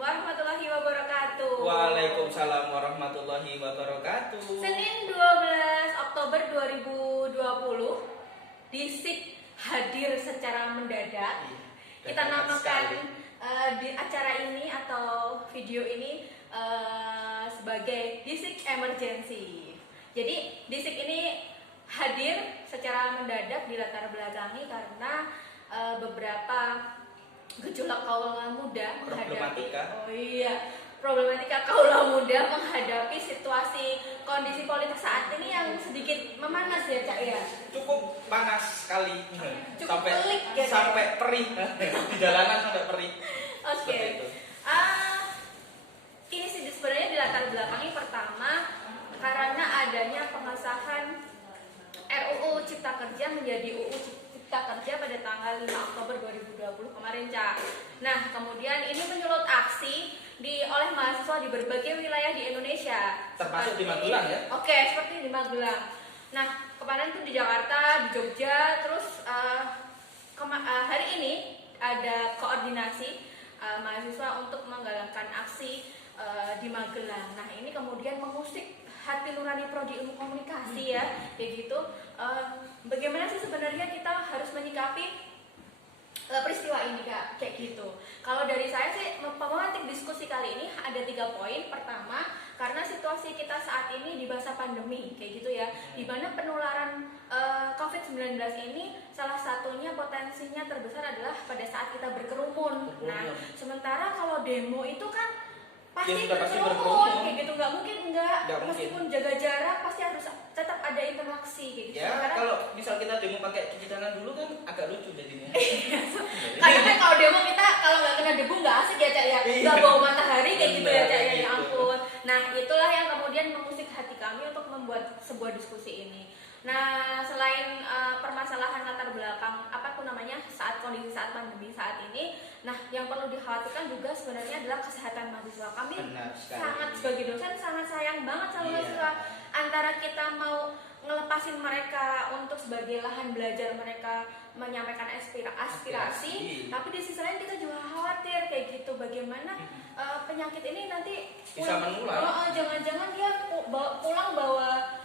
warahmatullahi wabarakatuh. Waalaikumsalam warahmatullahi wabarakatuh. Senin 12 Oktober 2020, Disik hadir secara mendadak. Kita namakan di acara ini atau video ini sebagai Disik Emergency. Jadi Disik ini hadir secara mendadak dilatar belakangi karena beberapa gejolak kaula muda menghadapi problematika kaula muda menghadapi situasi kondisi politik saat ini yang sedikit memanas ya Cak ya. Cukup panas sekali. Cukup pelik ya, sampai perih di jalanan sampai perih. Oke. Ini sih sebenarnya dilatar belakangi pertama karena adanya pengesahan RUU Cipta Kerja menjadi UU Cipta Kerja pada tanggal 5 Oktober 2020 kemarin, Cak. Nah, kemudian ini menyulut aksi oleh mahasiswa di berbagai wilayah di Indonesia. Termasuk di Magelang ya? Oke, seperti di Magelang. Nah, kemarin tuh di Jakarta, di Jogja, terus hari ini ada koordinasi mahasiswa untuk menggalakkan aksi di Magelang. Nah, ini kemudian mengusik hati nurani prodi ilmu komunikasi ya, kayak gitu. Bagaimana sih sebenarnya kita harus menyikapi peristiwa ini Kak, kayak gitu. Kalau dari saya sih pemantik diskusi kali ini ada 3 poin. Pertama, karena situasi kita saat ini di masa pandemi kayak gitu ya, di mana penularan COVID-19 ini salah satunya potensinya terbesar adalah pada saat kita berkerumun. Nah, sementara kalau demo itu kan pasti berkerumun kayak gitu, nggak mungkin meskipun jaga jarak pasti harus tetap ada interaksi kayak gitu. Ya, karena kalau misal kita demo pakai cuci tangan dulu kan agak lucu jadinya. Karena kan kalau demo kita kalau nggak kena debu nggak asik ya Cak ya, nggak bau matahari kayak gitu ya Cak ya, ya ampun. Nah, itulah yang kemudian mengusik hati kami untuk membuat sebuah diskusi ini. Nah, selain permasalahan latar belakang saat kondisi saat pandemi saat ini, nah yang perlu dikhawatirkan juga sebenarnya adalah kesehatan mahasiswa. Kami sangat sebagai dosen sangat sayang banget sama mahasiswa. Antara kita mau ngelepasin mereka untuk sebagai lahan belajar mereka menyampaikan aspirasi, tapi di sisi lain kita juga khawatir kayak gitu bagaimana penyakit ini nanti bisa menular. Jangan-jangan dia pulang bawa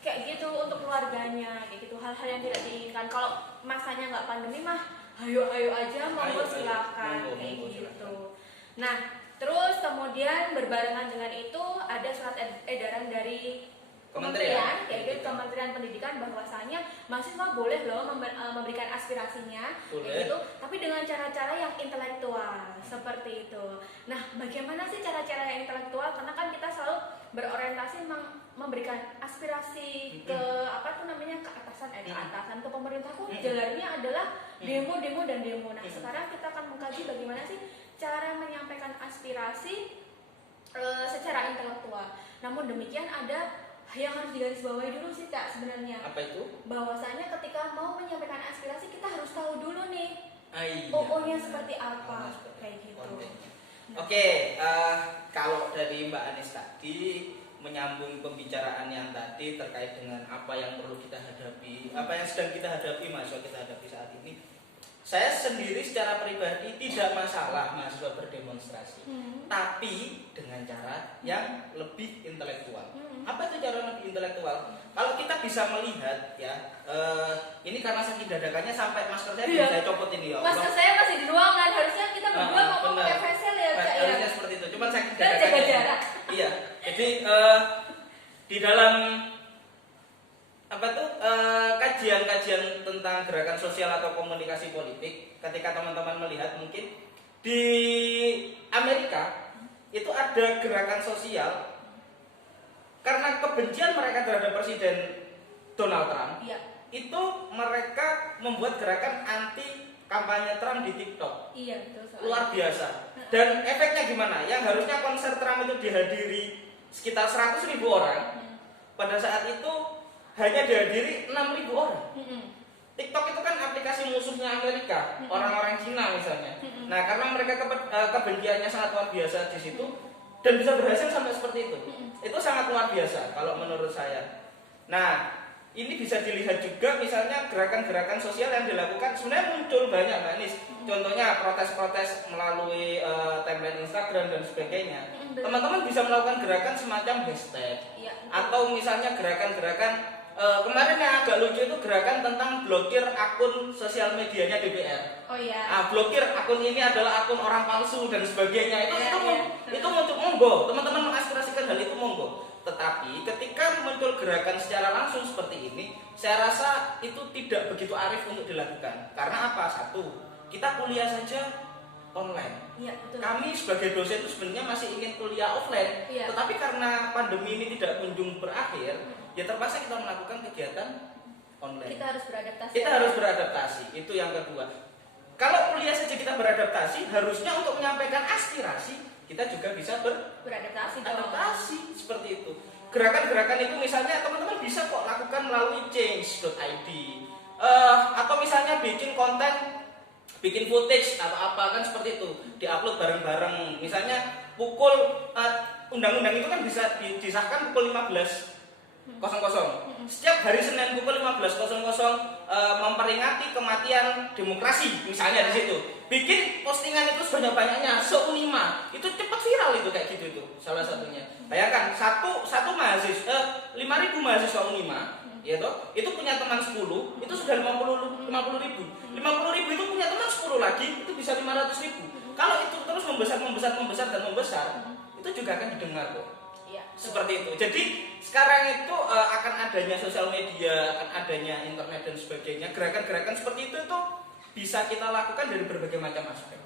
kayak gitu untuk keluarganya, kayak gitu, hal-hal yang tidak diinginkan. Kalau masanya nggak pandemi mah ayo aja, monggo silakan kayak gitu. Nah, terus kemudian berbarengan dengan itu ada surat edaran dari Kementerian, kayak gitu, Kementerian Pendidikan bahwasanya mahasiswa boleh loh memberikan aspirasinya, kayak gitu, tapi dengan cara-cara yang intelektual seperti itu. Nah, bagaimana sih cara-cara yang intelektual? Karena kan kita selalu berorientasi memberikan aspirasi ke ke atasan ke pemerintah pun jalannya adalah demo dan demo. Nah, sekarang kita akan mengkaji bagaimana sih cara menyampaikan aspirasi secara intelektual. Namun demikian ada yang harus digarisbawahi dulu sih Kak sebenarnya. Apa itu? Bahwasanya ketika mau menyampaikan aspirasi kita harus tahu dulu nih OO-nya seperti apa, kayak gitu. Oke, kalau dari Mbak Anis tadi menyambung pembicaraan yang tadi terkait dengan apa yang perlu kita hadapi, apa yang sedang kita hadapi, mahasiswa kita hadapi saat ini. Saya sendiri secara pribadi tidak masalah mahasiswa berdemonstrasi, tapi dengan cara yang lebih intelektual. Apa itu cara lebih intelektual? Kalau kita bisa melihat ya, ini karena saking dadakannya sampai masker saya belum saya copot ini ya. Masker saya masih di ruangan, harusnya kita berdua ngomong pakai facial ya Cak ya. Harusnya seperti itu, cuman saking dadakannya. Jaga jarak. Iya, jadi di dalam kajian-kajian tentang gerakan sosial atau komunikasi politik, ketika teman-teman melihat mungkin di Amerika itu ada gerakan sosial karena kebencian mereka terhadap Presiden Donald Trump. Itu mereka membuat gerakan anti kampanye Trump di TikTok. Betul. Luar biasa. Dan efeknya gimana? Yang harusnya konser Trump itu dihadiri sekitar 100.000 orang, pada saat itu hanya dihadiri 6.000 orang. TikTok itu kan aplikasi musuhnya Amerika, orang-orang Cina misalnya. Nah, karena mereka kebenciannya sangat luar biasa di situ dan bisa berhasil sampai seperti itu. Itu sangat luar biasa kalau menurut saya. Nah, ini bisa dilihat juga misalnya gerakan-gerakan sosial yang dilakukan sebenarnya muncul banyak Mbak Nis. Contohnya protes-protes melalui timeline Instagram dan sebagainya. Betul. Teman-teman bisa melakukan gerakan semacam hashtag Iya, betul. atau misalnya gerakan-gerakan kemarin yang agak lucu itu gerakan tentang blokir akun sosial medianya DPR. Oh iya. Blokir akun ini adalah akun orang palsu dan sebagainya. Itu untuk monggo, teman-teman mengaspirasikan hal itu monggo. Tetapi ketika muncul gerakan secara langsung seperti ini, saya rasa itu tidak begitu arif untuk dilakukan. Karena apa? Satu, kita kuliah saja online. Iya, betul. Kami sebagai dosen itu sebenarnya masih ingin kuliah offline, Iya. tetapi karena pandemi ini tidak kunjung berakhir, ya terpaksa kita melakukan kegiatan online. Kita harus beradaptasi. Kita harus beradaptasi, itu yang kedua. Kalau kuliah saja kita beradaptasi, harusnya untuk menyampaikan aspirasi kita juga bisa beradaptasi dong. beradaptasi seperti itu. Gerakan-gerakan itu misalnya teman-teman bisa kok lakukan melalui change.id, atau misalnya bikin konten, bikin footage atau apa kan seperti itu, diupload bareng-bareng. Misalnya pukul undang-undang itu kan bisa disahkan pukul 15.00. Setiap hari Senin pukul 15.00 memperingati kematian demokrasi misalnya di situ. Bikin postingan itu sebanyak-banyaknya se-Unima. Itu cepat viral itu kayak gitu itu salah satunya. Bayangkan satu mahasiswa 5.000 mahasiswa Unima, ya toh, itu punya teman 10, itu sudah 50.000. 50.000 itu punya teman 10 lagi, itu bisa 500.000. Kalau itu terus membesar, itu juga akan didengar kok. Iya. Seperti itu. Jadi sekarang itu akan adanya sosial media, akan adanya internet dan sebagainya. Gerakan-gerakan seperti itu bisa kita lakukan dari berbagai macam aspek.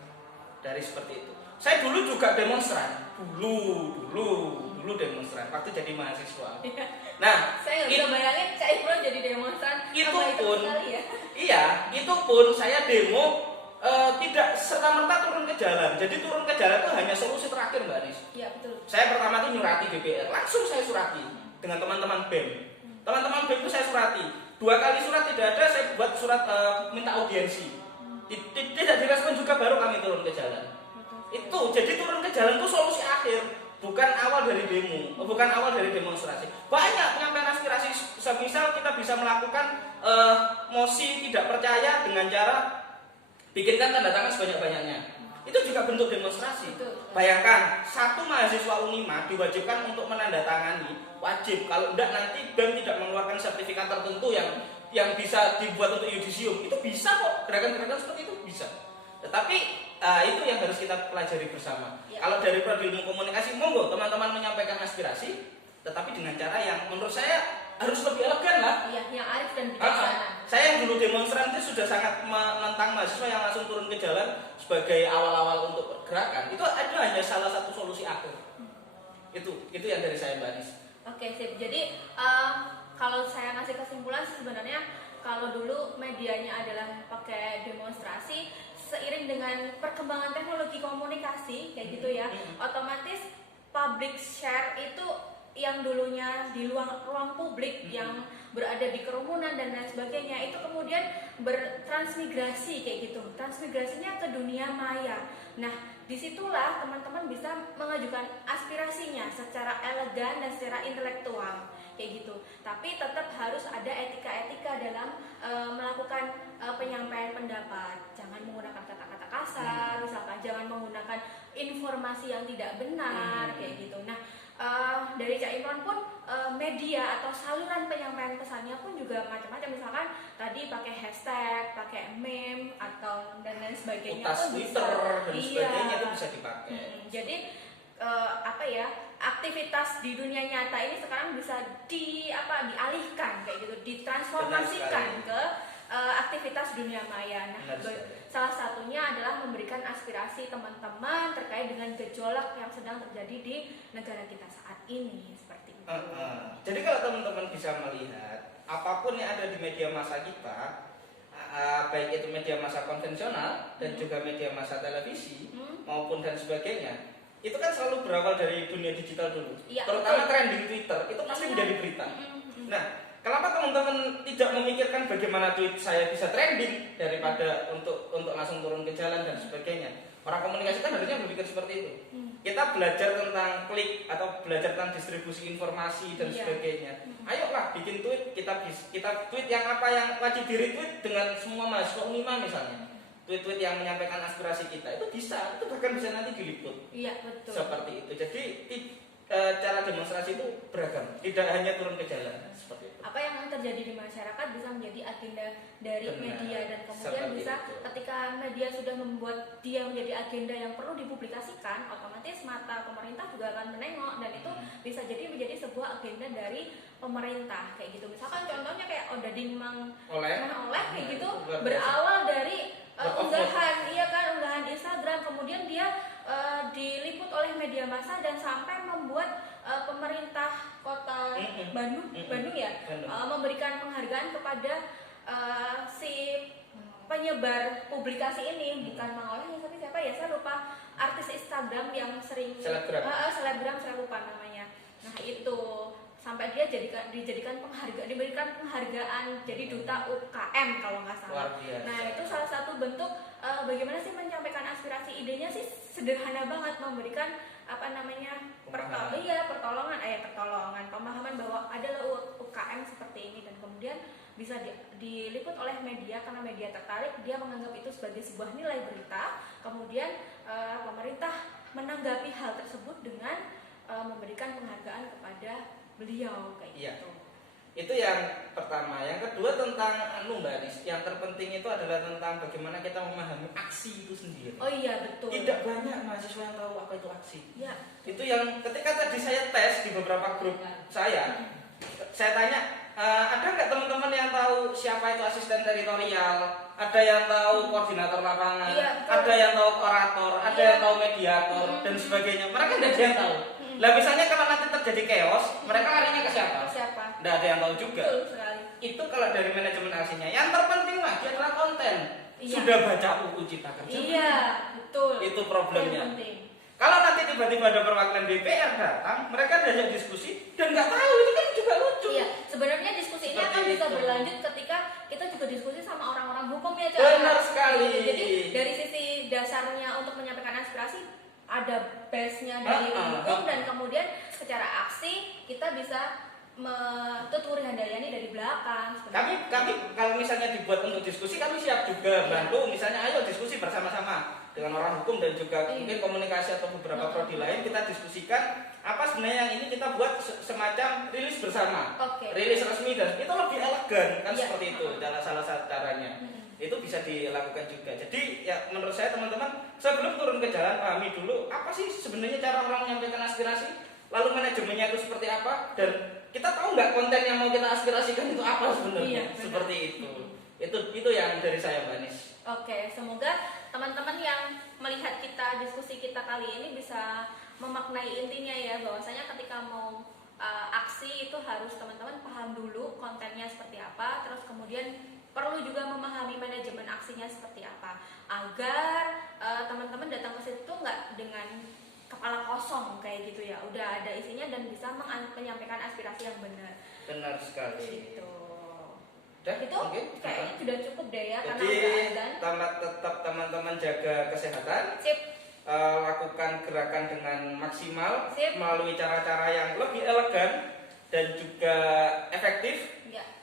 Dari seperti itu. Saya dulu juga demonstran. Dulu demonstran waktu jadi mahasiswa. Nah, saya nggak bisa bayangin Cak Ibro jadi demonstran. Itu apa pun sekali ya? Iya, itu pun saya demo tidak serta-merta turun ke jalan. Jadi turun ke jalan itu hanya solusi terakhir, Mbak Anis. Iya, betul. Saya pertama tuh nyurati DPR, langsung saya surati dengan teman-teman BEM. Teman-teman BEM itu saya surati. 2 kali surat tidak ada, saya buat surat minta audiensi. Tidak direspon juga, baru kami turun ke jalan. Itu, jadi turun ke jalan itu solusi akhir, bukan awal dari demo, bukan awal dari demonstrasi. Banyak penyampaian aspirasi, semisal kita bisa melakukan mosi tidak percaya dengan cara bikinkan tanda tangan sebanyak-banyaknya. Itu juga bentuk demonstrasi. Betul. Bayangkan, satu mahasiswa Unima diwajibkan untuk menandatangani, wajib. Kalau enggak nanti BEM tidak mengeluarkan sertifikat tertentu yang bisa dibuat untuk yudisium. Itu bisa kok, gerakan-gerakan seperti itu bisa. Tetapi itu yang harus kita pelajari bersama. Ya. Kalau dari prodi ilmu komunikasi, monggo teman-teman menyampaikan aspirasi, tetapi dengan cara yang menurut saya harus lebih elegan lah. Iya, yang arif dan bijaksana. Saya yang dulu demonstran itu sudah sangat menentang mahasiswa yang langsung turun ke jalan sebagai awal-awal untuk gerakan. Itu hanya salah satu solusi akhir. Itu yang dari saya, Mbak Anis. Oke, sip. Jadi kalau saya ngasih kesimpulan sebenarnya kalau dulu medianya adalah pakai demonstrasi, seiring dengan perkembangan teknologi komunikasi kayak gitu ya, otomatis public share itu yang dulunya di ruang publik yang berada di kerumunan dan lain sebagainya itu kemudian bertransmigrasi kayak gitu, transmigrasinya ke dunia maya. Nah, disitulah teman-teman bisa mengajukan aspirasinya secara elegan dan secara intelektual kayak gitu. Tapi tetap harus ada etika-etika dalam melakukan penyampaian pendapat. Jangan menggunakan kata-kata kasar, misalkan jangan menggunakan informasi yang tidak benar kayak gitu. Nah, dari Cak Imron pun media atau saluran penyampaian pesannya pun juga macam-macam. Misalkan tadi pakai hashtag, pakai meme atau dan lain sebagainya. Utas Twitter dan sebagainya itu bisa dipakai. Jadi aktivitas di dunia nyata ini sekarang bisa dialihkan kayak gitu, ditransformasikan ke aktivitas dunia maya. Nah, salah satunya adalah memberikan aspirasi teman-teman terkait dengan gejolak yang sedang terjadi di negara kita saat ini seperti itu. Jadi kalau teman-teman bisa melihat apapun yang ada di media massa kita, baik itu media massa konvensional dan juga media massa televisi maupun dan sebagainya, itu kan selalu berawal dari dunia digital dulu. Ya, terutama trending Twitter itu pasti menjadi berita. Nah, kenapa teman-teman tidak memikirkan bagaimana tweet saya bisa trending daripada untuk langsung turun ke jalan dan sebagainya? Orang komunikasi kan harusnya berpikir seperti itu. Kita belajar tentang klik atau belajar tentang distribusi informasi dan sebagainya. Ayolah bikin tweet, kita tweet yang apa yang wajib di retweet dengan semua mahasiswa Unima misalnya. tweet-tweet yang menyampaikan aspirasi kita itu bisa, itu bahkan bisa nanti diliput. Iya, betul. Seperti itu. Jadi cara demonstrasi itu beragam, tidak hanya turun ke jalan seperti itu. Apa yang terjadi di masyarakat bisa menjadi agenda dari Benar. media, dan kemudian Seperti bisa itu. ketika media sudah membuat dia menjadi agenda yang perlu dipublikasikan, otomatis mata pemerintah juga akan menengok, dan itu bisa jadi menjadi sebuah agenda dari pemerintah kayak gitu. Misalkan contohnya kayak Odading Mang Oleh kayak gitu, itu luar biasa. berawal dari Word of unggahan, iya kan, unggahan di Instagram, kemudian dia diliput oleh media massa dan sampai membuat pemerintah kota Bandung ya memberikan penghargaan kepada si penyebar publikasi ini, bukan Mang Oleh tapi siapa ya, saya lupa, artis Instagram yang sering selebgram saya lupa namanya. Nah itu sampai dia diberikan penghargaan jadi duta UKM kalau nggak salah. Nah itu salah satu bentuk bagaimana sih menyampaikan aspirasi, idenya sih sederhana banget, memberikan pertolongan, pemahaman bahwa ada UKM seperti ini, dan kemudian bisa diliput oleh media karena media tertarik, dia menganggap itu sebagai sebuah nilai berita, kemudian pemerintah menanggapi hal tersebut dengan memberikan penghargaan kepada beliau kayak gitu. Itu yang pertama. Yang kedua tentang Mbak Anis, yang terpenting itu adalah tentang bagaimana kita memahami aksi itu sendiri. Oh iya betul. Tidak banyak mahasiswa yang tahu apa itu aksi. Ya. Itu yang ketika tadi saya tes di beberapa grup saya tanya, ada nggak teman-teman yang tahu siapa itu asisten teritorial, ada yang tahu koordinator lapangan, ada yang tahu orator, ada yang tahu mediator dan sebagainya. Mereka tidak ada yang tahu. Lah misalnya kalau nanti terjadi chaos, mereka larinya ke siapa? Tidak ada yang tahu juga. Betul sekali. Itu kalau dari manajemen aksinya. Yang terpenting lagi adalah konten. Sudah baca UU Cipta Kerja? Iya, betul. Itu problemnya. Kalau nanti tiba-tiba ada perwakilan DPR datang, mereka diajak diskusi dan nggak tahu, itu kan juga lucu. Iya, sebenarnya diskusi ini akan bisa berlanjut ketika kita juga diskusi sama orang-orang hukum ya, Cak. Benar sekali. Jadi dari sisi dasarnya untuk menyampaikan aspirasi ada base-nya dari hukum, dan kemudian secara aksi kita bisa Tuturi Handayani dari belakang. Kami kalau misalnya dibuat untuk diskusi, kami siap juga bantu. Misalnya ayo diskusi bersama-sama dengan orang hukum dan juga mungkin komunikasi atau beberapa prodi lain, kita diskusikan apa sebenarnya yang ini kita buat semacam rilis bersama, rilis resmi, dan itu lebih elegan kan seperti itu. Salah satu caranya itu bisa dilakukan juga. Jadi ya menurut saya teman-teman sebelum turun ke jalan pahami dulu apa sih sebenarnya cara orang menyampaikan aspirasi, lalu manajemennya itu seperti apa, dan kita tahu nggak konten yang mau kita aspirasikan itu apa sebenarnya. Seperti itu. Itu yang dari saya, Mbak Anis. Oke, semoga teman-teman yang melihat diskusi kita kali ini bisa memaknai intinya ya, bahwasanya ketika mau aksi itu harus teman-teman paham dulu kontennya seperti apa, terus kemudian perlu juga memahami manajemen aksinya seperti apa, agar teman-teman datang ke situ nggak dengan kepala kosong kayak gitu ya, udah ada isinya dan bisa menyampaikan aspirasi yang benar. Benar sekali. Gitu. Udah, itu mungkin kayaknya sudah cukup deh ya. Jadi tetap teman-teman jaga kesehatan. Lakukan gerakan dengan maksimal melalui cara-cara yang lebih elegan dan juga efektif.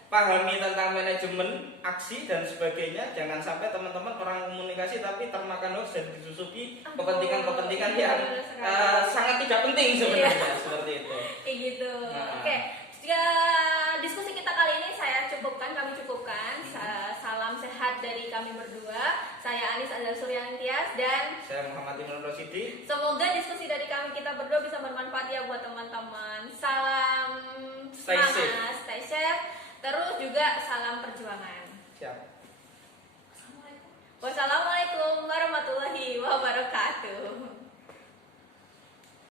Pahami tentang manajemen aksi dan sebagainya. Jangan sampai teman-teman orang komunikasi tapi termakan hoax dan disusupi kepentingan-kepentingan yang sangat tidak penting sebenarnya. Seperti itu. Kayak gitu. Oke. Diskusi kita kali ini kami cukupkan. Salam sehat dari kami berdua. Saya Anis Azhar Suryanti Tias dan saya Muhammad Imran Rosidi. Semoga diskusi dari kita berdua bisa bermanfaat ya buat teman-teman. Salam semangat, stay safe. Terus juga salam perjuangan. Siap. Wassalamualaikum warahmatullahi wabarakatuh.